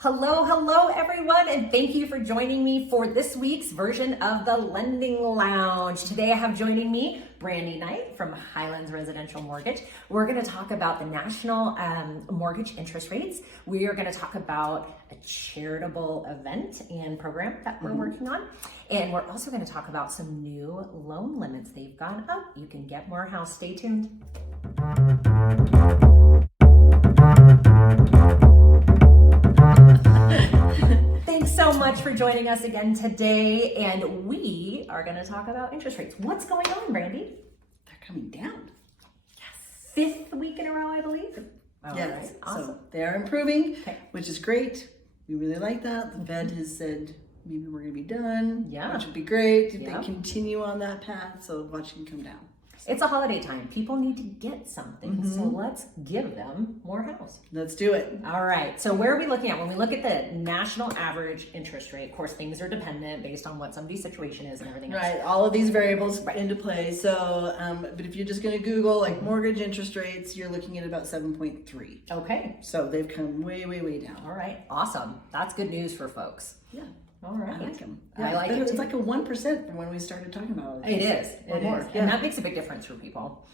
Hello everyone, and thank you for joining me for this week's version of the Lending Lounge. Today I have joining me Brandy Knight from Highlands Residential Mortgage. We're going to talk about the national mortgage interest rates. We are going to talk about a charitable event and program that we're working on. And we're also going to talk about some new loan limits. They've gone up. You can get more house. Stay tuned. Thanks so much for joining us again today, and we are going to talk about interest rates. What's going on, Brandy? They're coming down. Yes. Fifth week in a row, I believe. Yes. Right. Awesome. So they're improving, Okay. which is great. We really like that. The Fed has said maybe we're going to be done, which would be great if they continue on that path. So watching come down. It's a holiday time. People need to get something, so let's give them more house. Let's do it. All right, so where are we looking at? When we look at the national average interest rate, of course, things are dependent based on what somebody's situation is and everything else. Right, all of these variables into play. So, but if you're just going to Google like mortgage interest rates, you're looking at about 7.3. Okay. So they've come way, way, way down. All right, awesome. That's good news for folks. Yeah. All right. I like them. I like it. It's like a 1% from when we started talking about it. It is. It more. is. Yeah. And that makes a big difference for people.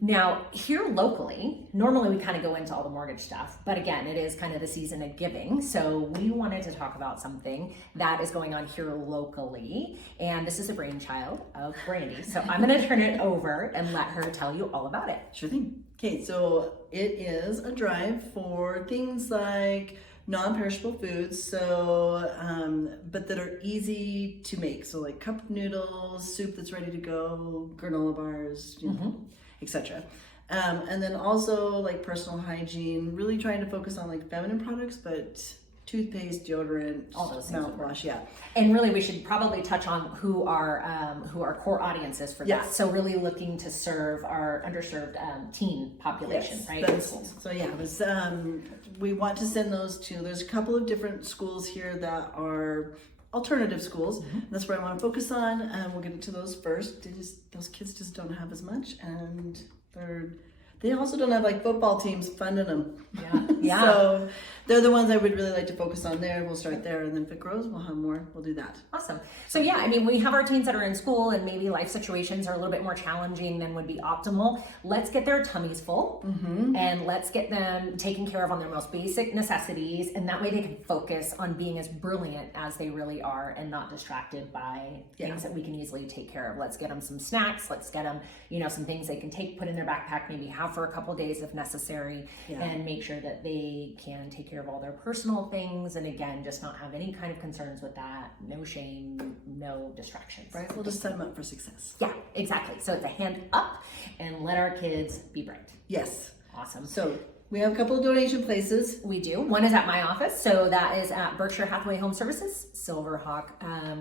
Now, here locally, normally we kind of go into all the mortgage stuff, but again, it is kind of the season of giving. So we wanted to talk about something that is going on here locally. And this is a brainchild of Brandy. So I'm going to turn it over and let her tell you all about it. Sure thing. Okay, so it is a drive for things like non-perishable foods, so but that are easy to make. So like cup noodles, soup that's ready to go, granola bars, you know, etc. And then also like personal hygiene, really trying to focus on like feminine products, but toothpaste, deodorant, all those things. Mouthwash, yeah. And really, we should probably touch on who our core audience is for that. So really looking to serve our underserved teen population, right? In schools. So yeah, it was, we want to send those to, there's a couple of different schools here that are alternative schools. That's where I want to focus on. We'll get into those first. Those kids just don't have as much, and they also don't have like football teams funding them. Yeah. So they're the ones I would really like to focus on there. We'll start there, and then if it grows, we'll have more. We'll do that. Awesome. So yeah, I mean, we have our teens that are in school and maybe life situations are a little bit more challenging than would be optimal. Let's get their tummies full and let's get them taken care of on their most basic necessities. And that way they can focus on being as brilliant as they really are and not distracted by things that we can easily take care of. Let's get them some snacks. Let's get them, some things they can put in their backpack, maybe have for a couple of days if necessary, and make sure that they can take care of all their personal things, and again, just not have any kind of concerns with that. No shame, no distractions. Right, we'll just set them up for success. Yeah, exactly. So it's a hand up and let our kids be bright. Yes. Awesome. So we have a couple of donation places. We do. One is at my office, so that is at Berkshire Hathaway HomeServices, Silverhawk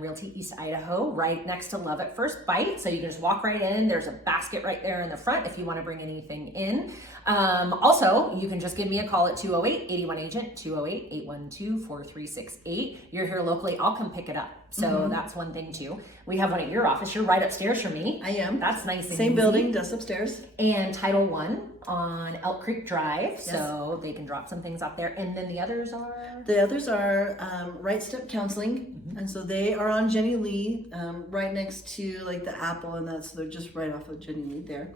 Realty East Idaho, right next to Love at First Bite. So you can just walk right in. There's a basket right there in the front if you want to bring anything in. Also, you can just give me a call at 208-81-AGENT, 208-812-4368. You're here locally, I'll come pick it up. So that's one thing too. We have one at your office. You're right upstairs from me. I am. That's nice. And Same easy. building, just upstairs. And Title I on Elk Creek Drive. So they can drop some things off there. And then the others are? The others are Right Step Counseling. And so they are on Jenny Lee, right next to like the Apple, and so they're just right off of Jenny Lee there.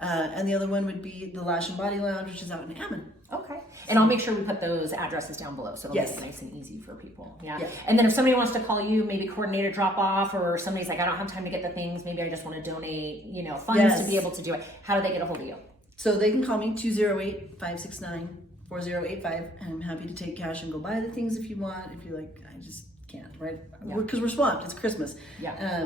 And the other one would be the Lash and Body Lounge, which is out in Ammon. Okay. And I'll make sure we put those addresses down below so it'll make it nice and easy for people. Yeah. And then if somebody wants to call you, maybe coordinate a drop off, or somebody's like, I don't have time to get the things, maybe I just want to donate, funds to be able to do it. How do they get a hold of you? So they can call me 208-569-4085, and I'm happy to take cash and go buy the things if you want. If you're like, I just can't, right? Because we're swamped. It's Christmas. Yeah.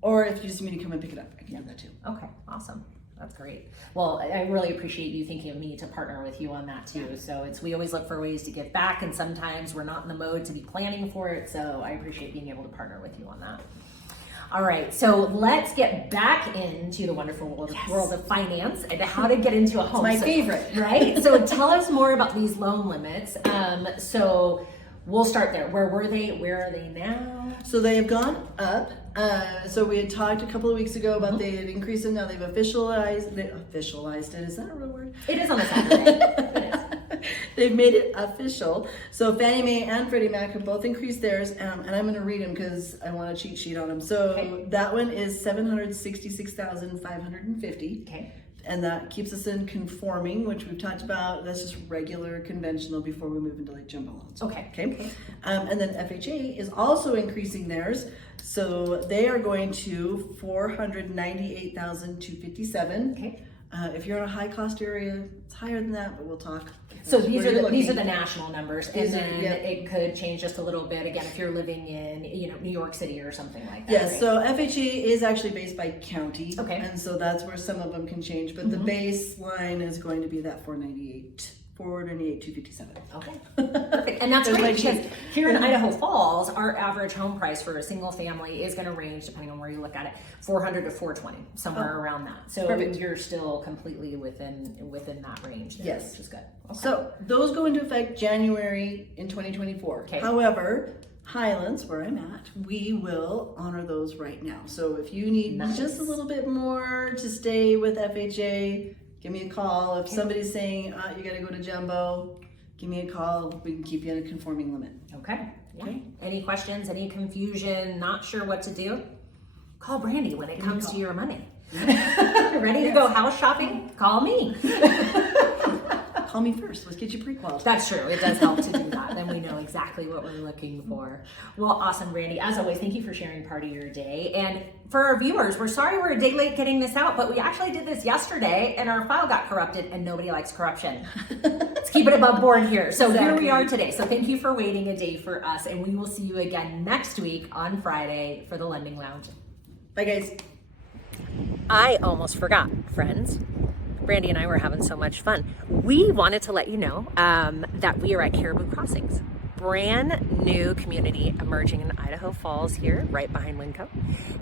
Or if you just need me to come and pick it up, I can do that too. Okay. Awesome. That's great. Well, I really appreciate you thinking of me to partner with you on that too. So we always look for ways to give back, and sometimes we're not in the mode to be planning for it. So I appreciate being able to partner with you on that. All right, so let's get back into the wonderful world of finance and how to get into a home. It's my favorite. Right? So tell us more about these loan limits. So we'll start there. Where were they? Where are they now? So they have gone up. So we had talked a couple of weeks ago about they had increased it. Now they've officialized it. Is that a real word? It is on the Saturday. It is. They've made it official. So Fannie Mae and Freddie Mac have both increased theirs, and I'm going to read them because I want a cheat sheet on them. So that one is $766,550. Okay. And that keeps us in conforming, which we've talked about. That's just regular, conventional before we move into like jumbo loans. Okay. And then FHA is also increasing theirs. So they are going to $498,257. Okay. If you're in a high cost area, it's higher than that, but we'll talk. So these are the national numbers, and then yeah. it could change just a little bit again if you're living in New York City or something like that. Yes, right? so FHA is actually based by county, Okay. and so that's where some of them can change. But the baseline is going to be that 498,257. Okay, perfect. And that's There's great my because cheat. here in Idaho Falls, our average home price for a single family is going to range, depending on where you look at it, $400 to $420, somewhere around that. So Perfect. you're still completely within that range there, Yes. which is good. Okay. So those go into effect January in 2024. Okay. However, Highlands, where I'm at, we will honor those right now. So if you need Nice. just a little bit more to stay with FHA, give me a call. If somebody's saying you got to go to jumbo, give me a call. We can keep you in a conforming limit. Okay. Yeah. Any questions? Any confusion? Not sure what to do? Call Brandy when it comes to your money. Ready to go house shopping? Call me. Call me first. Let's get you pre-qualified. That's true. It does help to do that. Then we know exactly what we're looking for. Well, awesome, Brandy. As always, thank you for sharing part of your day. And for our viewers, we're sorry we're a day late getting this out, but we actually did this yesterday and our file got corrupted, and nobody likes corruption. Let's keep it above board here. So here we are today. So thank you for waiting a day for us, and we will see you again next week on Friday for the Lending Lounge. Bye, guys. I almost forgot, friends. Brandy and I were having so much fun. We wanted to let you know that we are at Caribou Crossings. Brand new community emerging in Idaho Falls here, right behind Winco.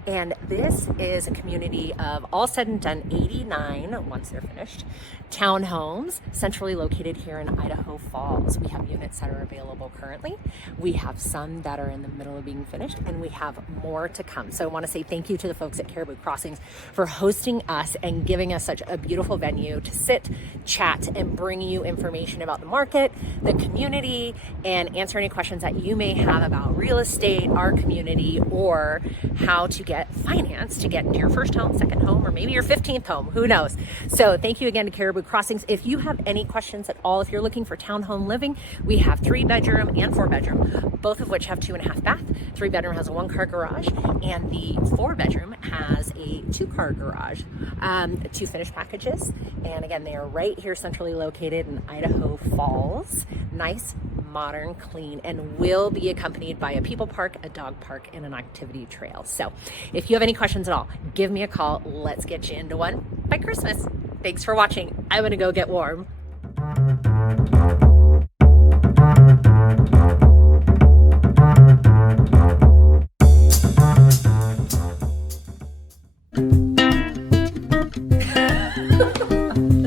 And this is a community of, all said and done, 89, once they're finished, townhomes centrally located here in Idaho Falls. We have units that are available currently. We have some that are in the middle of being finished, and we have more to come. So I want to say thank you to the folks at Caribou Crossings for hosting us and giving us such a beautiful venue to sit, chat, and bring you information about the market, the community, and answer any questions that you may have about real estate, our community, or how to get finance to get into your first home, second home, or maybe your 15th home, who knows. So thank you again to Caribou Crossings. If you have any questions at all, if you're looking for townhome living, we have 3-bedroom and 4-bedroom, both of which have 2.5 bath. 3-bedroom has a 1-car garage, and the 4-bedroom has a 2-car garage. 2 finished packages, and again, they are right here centrally located in Idaho Falls. Nice, modern, clean, and will be accompanied by a people park, a dog park, and an activity trail. So if you have any questions at all, give me a call. Let's get you into one by Christmas. Thanks for watching. I'm gonna go get warm.